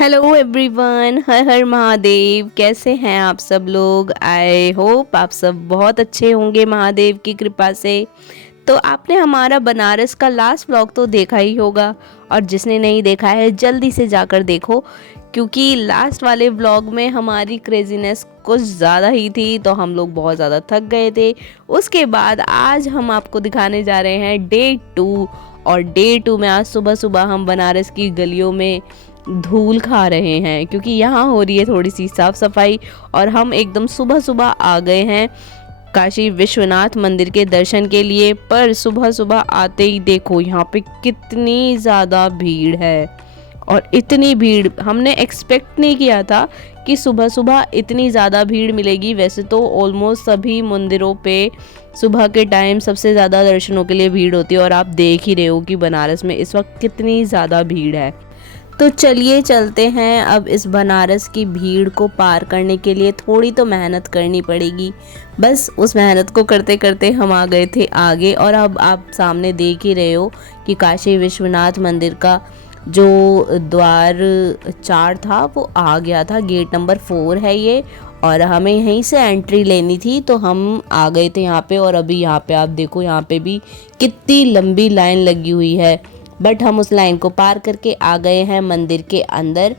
Hello everyone, हर हर महादेव। कैसे हैं आप सब लोग? आई होप आप सब बहुत अच्छे होंगे महादेव की कृपा से। तो आपने हमारा बनारस का लास्ट व्लॉग तो देखा ही होगा, और जिसने नहीं देखा है जल्दी से जाकर देखो, क्योंकि लास्ट वाले व्लॉग में हमारी क्रेजीनेस कुछ ज़्यादा ही थी, तो हम लोग बहुत ज़्यादा थक गए थे। उसके बाद आज हम आपको दिखाने जा रहे हैं डे 2। और डे 2 में आज सुबह सुबह हम बनारस की गलियों में धूल खा रहे हैं, क्योंकि यहाँ हो रही है थोड़ी सी साफ सफाई। और हम एकदम सुबह सुबह आ गए हैं काशी विश्वनाथ मंदिर के दर्शन के लिए। पर सुबह सुबह आते ही देखो यहाँ पे कितनी ज़्यादा भीड़ है, और इतनी भीड़ हमने एक्सपेक्ट नहीं किया था कि सुबह सुबह इतनी ज़्यादा भीड़ मिलेगी। वैसे तो ऑलमोस्ट सभी मंदिरों पे सुबह के टाइम सबसे ज़्यादा दर्शनों के लिए भीड़ होती है, और आप देख ही रहे हो कि बनारस में इस वक्त कितनी ज़्यादा भीड़ है। तो चलिए चलते हैं। अब इस बनारस की भीड़ को पार करने के लिए थोड़ी तो मेहनत करनी पड़ेगी। बस उस मेहनत को करते करते हम आ गए थे आगे, और अब आप सामने देख ही रहे हो कि काशी विश्वनाथ मंदिर का जो द्वार 4 था वो आ गया था। गेट नंबर 4 है ये, और हमें यहीं से एंट्री लेनी थी, तो हम आ गए थे यहाँ पे। और अभी यहाँ पे आप देखो, यहाँ पे भी कितनी लंबी लाइन लगी हुई है, बट हम उस लाइन को पार करके आ गए हैं मंदिर के अंदर।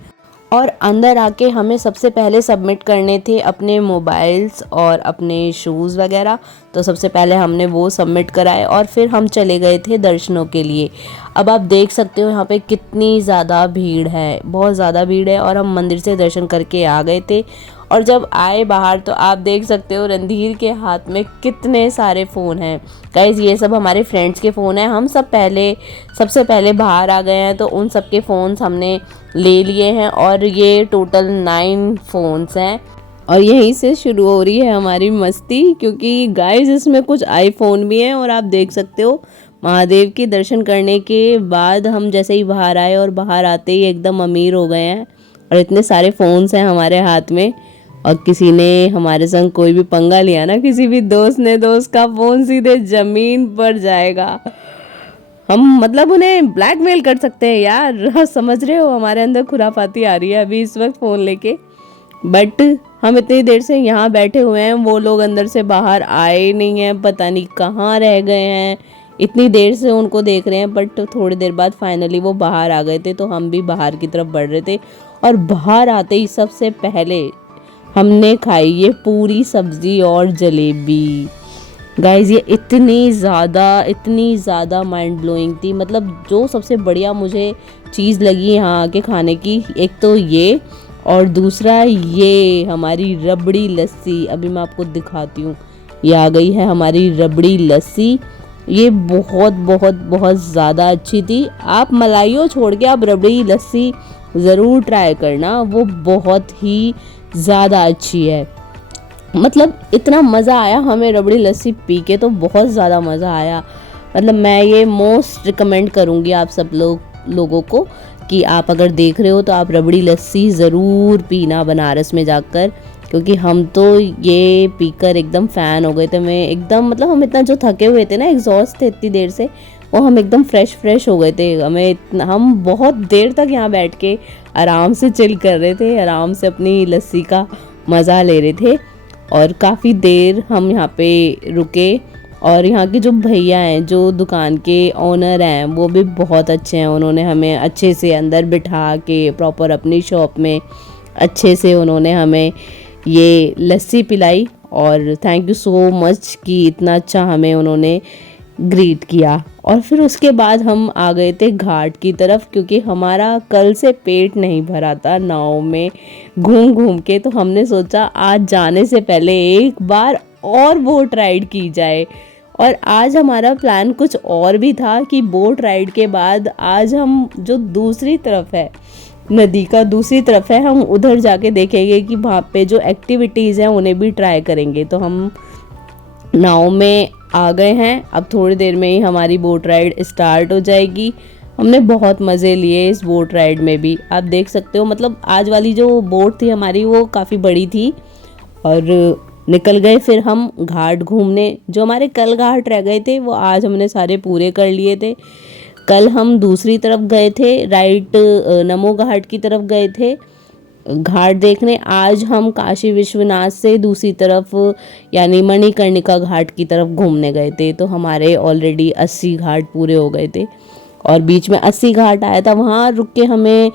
और अंदर आके हमें सबसे पहले सबमिट करने थे अपने मोबाइल्स और अपने शूज़ वगैरह। तो सबसे पहले हमने वो सबमिट कराए, और फिर हम चले गए थे दर्शनों के लिए। अब आप देख सकते हो यहाँ पे कितनी ज़्यादा भीड़ है, बहुत ज़्यादा भीड़ है। और हम मंदिर से दर्शन करके आ गए थे, और जब आए बाहर तो आप देख सकते हो रणधीर के हाथ में कितने सारे फ़ोन हैं। गाइज ये सब हमारे फ्रेंड्स के फ़ोन हैं। हम सबसे पहले बाहर आ गए हैं, तो उन सब के फ़ोन्स हमने ले लिए हैं, और ये टोटल 9 फ़ोन्स हैं। और यहीं से शुरू हो रही है हमारी मस्ती, क्योंकि गाइज इसमें कुछ आईफोन भी हैं। और आप देख सकते हो महादेव के दर्शन करने के बाद हम जैसे ही बाहर आए, और बाहर आते ही एकदम अमीर हो गए हैं, और इतने सारे फ़ोन्स हैं हमारे हाथ में। और किसी ने हमारे संग कोई भी पंगा लिया ना, किसी भी दोस्त ने, तो उसका फ़ोन सीधे ज़मीन पर जाएगा। हम मतलब उन्हें ब्लैकमेल कर सकते हैं यार। हाँ, समझ रहे हो हमारे अंदर खुराफाती आ रही है अभी इस वक्त फ़ोन लेके। बट हम इतनी देर से यहाँ बैठे हुए हैं, वो लोग अंदर से बाहर आए नहीं हैं, पता नहीं कहाँ रह गए हैं। इतनी देर से उनको देख रहे हैं, बट थोड़ी देर बाद फाइनली वो बाहर आ गए थे, तो हम भी बाहर की तरफ बढ़ रहे थे। और बाहर आते ही सबसे पहले हमने खाई ये पूरी सब्जी और जलेबी। गाइज ये इतनी ज़्यादा माइंड ब्लोइंग थी। मतलब जो सबसे बढ़िया मुझे चीज़ लगी यहाँ आके खाने की, एक तो ये, और दूसरा ये हमारी रबड़ी लस्सी। अभी मैं आपको दिखाती हूँ, ये आ गई है हमारी रबड़ी लस्सी। ये बहुत बहुत बहुत ज़्यादा अच्छी थी। आप मलाइयों छोड़ के आप रबड़ी लस्सी ज़रूर ट्राई करना, वो बहुत ही ज़्यादा अच्छी है। मतलब इतना मज़ा आया हमें रबड़ी लस्सी पी के, तो बहुत ज़्यादा मज़ा आया। मतलब मैं ये मोस्ट रिकमेंड करूँगी आप सब लोगों को कि आप अगर देख रहे हो तो आप रबड़ी लस्सी ज़रूर पीना बनारस में जाकर, क्योंकि हम तो ये पीकर एकदम फ़ैन हो गए थे। मैं एकदम मतलब हम इतना जो थके हुए थे ना, एग्जॉस्ट थे इतनी देर से, वो हम एकदम फ्रेश हो गए थे। हम बहुत देर तक यहाँ बैठ के आराम से चिल कर रहे थे, आराम से अपनी लस्सी का मज़ा ले रहे थे। और काफ़ी देर हम यहाँ पे रुके, और यहाँ के जो भैया हैं, जो दुकान के ओनर हैं, वो भी बहुत अच्छे हैं। उन्होंने हमें अच्छे से अंदर बिठा के प्रॉपर अपनी शॉप में अच्छे से उन्होंने हमें ये लस्सी पिलाई। और थैंक यू सो मच कि इतना अच्छा हमें उन्होंने ग्रीट किया। और फिर उसके बाद हम आ गए थे घाट की तरफ, क्योंकि हमारा कल से पेट नहीं भरा था नाव में घूम घूम के। तो हमने सोचा आज जाने से पहले एक बार और बोट राइड की जाए। और आज हमारा प्लान कुछ और भी था कि बोट राइड के बाद आज हम जो दूसरी तरफ है, नदी का दूसरी तरफ है, हम उधर जाके देखेंगे कि वहाँ पे जो एक्टिविटीज़ हैं उन्हें भी ट्राई करेंगे। तो हम नाव में आ गए हैं। अब थोड़ी देर में ही हमारी बोट राइड स्टार्ट हो जाएगी। हमने बहुत मज़े लिए इस बोट राइड में भी, आप देख सकते हो। मतलब आज वाली जो बोट थी हमारी वो काफ़ी बड़ी थी। और निकल गए फिर हम घाट घूमने। जो हमारे कल घाट रह गए थे वो आज हमने सारे पूरे कर लिए थे। कल हम दूसरी तरफ गए थे, राइट नमो घाट की तरफ गए थे घाट देखने। आज हम काशी विश्वनाथ से दूसरी तरफ यानी मणिकर्णिका घाट की तरफ घूमने गए थे। तो हमारे ऑलरेडी 80 घाट पूरे हो गए थे और बीच में 80 घाट आया था, वहाँ रुक के हमें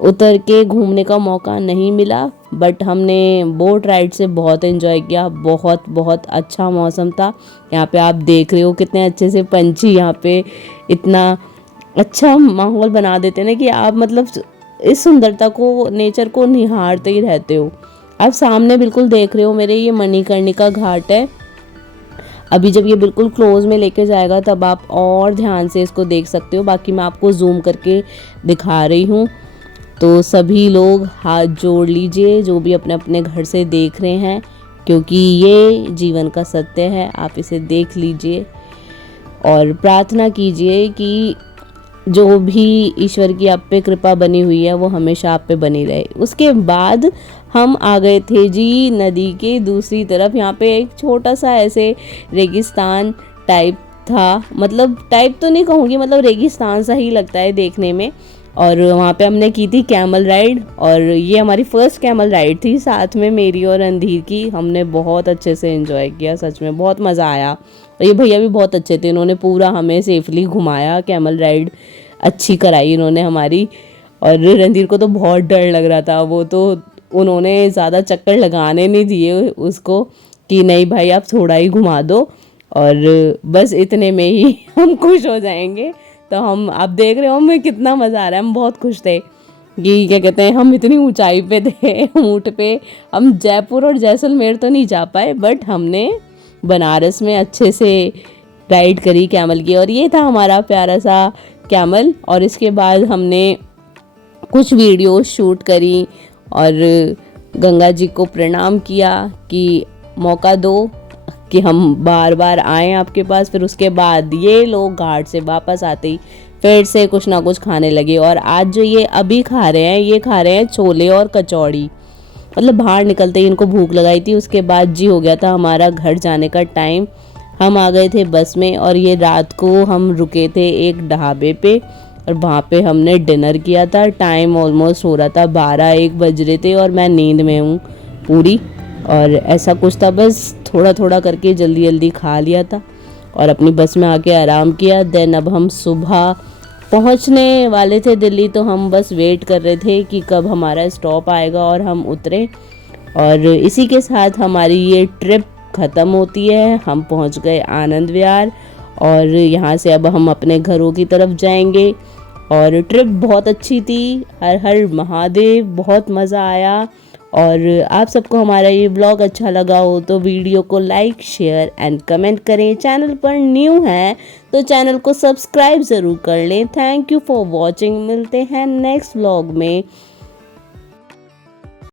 उतर के घूमने का मौका नहीं मिला, बट हमने बोट राइड से बहुत एंजॉय किया। बहुत बहुत अच्छा मौसम था। यहाँ पे आप देख रहे हो कितने अच्छे से पंछी यहाँ पे इतना अच्छा माहौल बना देते हैं ना कि आप मतलब इस सुंदरता को, नेचर को निहारते ही रहते हो। आप सामने बिल्कुल देख रहे हो मेरे, ये मणिकर्णिका घाट है। अभी जब ये बिल्कुल क्लोज में लेके जाएगा तब आप और ध्यान से इसको देख सकते हो। बाकी मैं आपको जूम करके दिखा रही हूँ। तो सभी लोग हाथ जोड़ लीजिए जो भी अपने अपने घर से देख रहे हैं, क्योंकि ये जीवन का सत्य है। आप इसे देख लीजिए और प्रार्थना कीजिए कि जो भी ईश्वर की आप पे कृपा बनी हुई है वो हमेशा आप पे बनी रहे। उसके बाद हम आ गए थे जी नदी के दूसरी तरफ। यहाँ पे एक छोटा सा ऐसे रेगिस्तान टाइप था, मतलब टाइप तो नहीं कहूँगी, मतलब रेगिस्तान सा ही लगता है देखने में। और वहाँ पे हमने की थी कैमल राइड, और ये हमारी फर्स्ट कैमल राइड थी साथ में मेरी और रणधीर की। हमने बहुत अच्छे से एंजॉय किया, सच में बहुत मज़ा आया। और ये भैया भी बहुत अच्छे थे, इन्होंने पूरा हमें सेफली घुमाया, कैमल राइड अच्छी कराई इन्होंने हमारी। और रणधीर को तो बहुत डर लग रहा था, वो तो उन्होंने ज़्यादा चक्कर लगाने नहीं दिए उसको कि नहीं भाई आप थोड़ा ही घुमा दो और बस इतने में ही हम खुश हो जाएंगे। तो हम आप देख रहे हो हमें कितना मज़ा आ रहा है, हम बहुत खुश थे कि क्या कहते हैं, हम इतनी ऊंचाई पे थे ऊँट पे। हम जयपुर और जैसलमेर तो नहीं जा पाए, बट हमने बनारस में अच्छे से राइड करी कैमल की। और ये था हमारा प्यारा सा कैमल। और इसके बाद हमने कुछ वीडियो शूट करी और गंगा जी को प्रणाम किया कि मौका दो कि हम बार बार आएँ आपके पास। फिर उसके बाद ये लोग घाट से वापस आते ही फिर से कुछ ना कुछ खाने लगे। और आज जो ये अभी खा रहे हैं, ये खा रहे हैं छोले और कचौड़ी। मतलब बाहर निकलते ही इनको भूख लगाई थी। उसके बाद जी हो गया था हमारा घर जाने का टाइम। हम आ गए थे बस में और ये रात को हम रुके थे एक ढाबे पे और वहाँ पे हमने डिनर किया था। टाइम ऑलमोस्ट हो रहा था 12-1 बज रहे थे और मैं नींद में हूँ पूरी। और ऐसा कुछ था, बस थोड़ा थोड़ा करके जल्दी जल्दी खा लिया था और अपनी बस में आके आराम किया। देन अब हम सुबह पहुँचने वाले थे दिल्ली, तो हम बस वेट कर रहे थे कि कब हमारा स्टॉप आएगा और हम उतरें। और इसी के साथ हमारी ये ट्रिप ख़त्म होती है। हम पहुंच गए आनंद विहार और यहाँ से अब हम अपने घरों की तरफ जाएंगे। और ट्रिप बहुत अच्छी थी। हर हर महादेव, बहुत मज़ा आया। और आप सबको हमारा ये ब्लॉग अच्छा लगा हो तो वीडियो को लाइक, शेयर एंड कमेंट करें। चैनल पर न्यू हैं तो चैनल को सब्सक्राइब ज़रूर कर लें। Thank you for watching. मिलते हैं नेक्स्ट ब्लॉग में।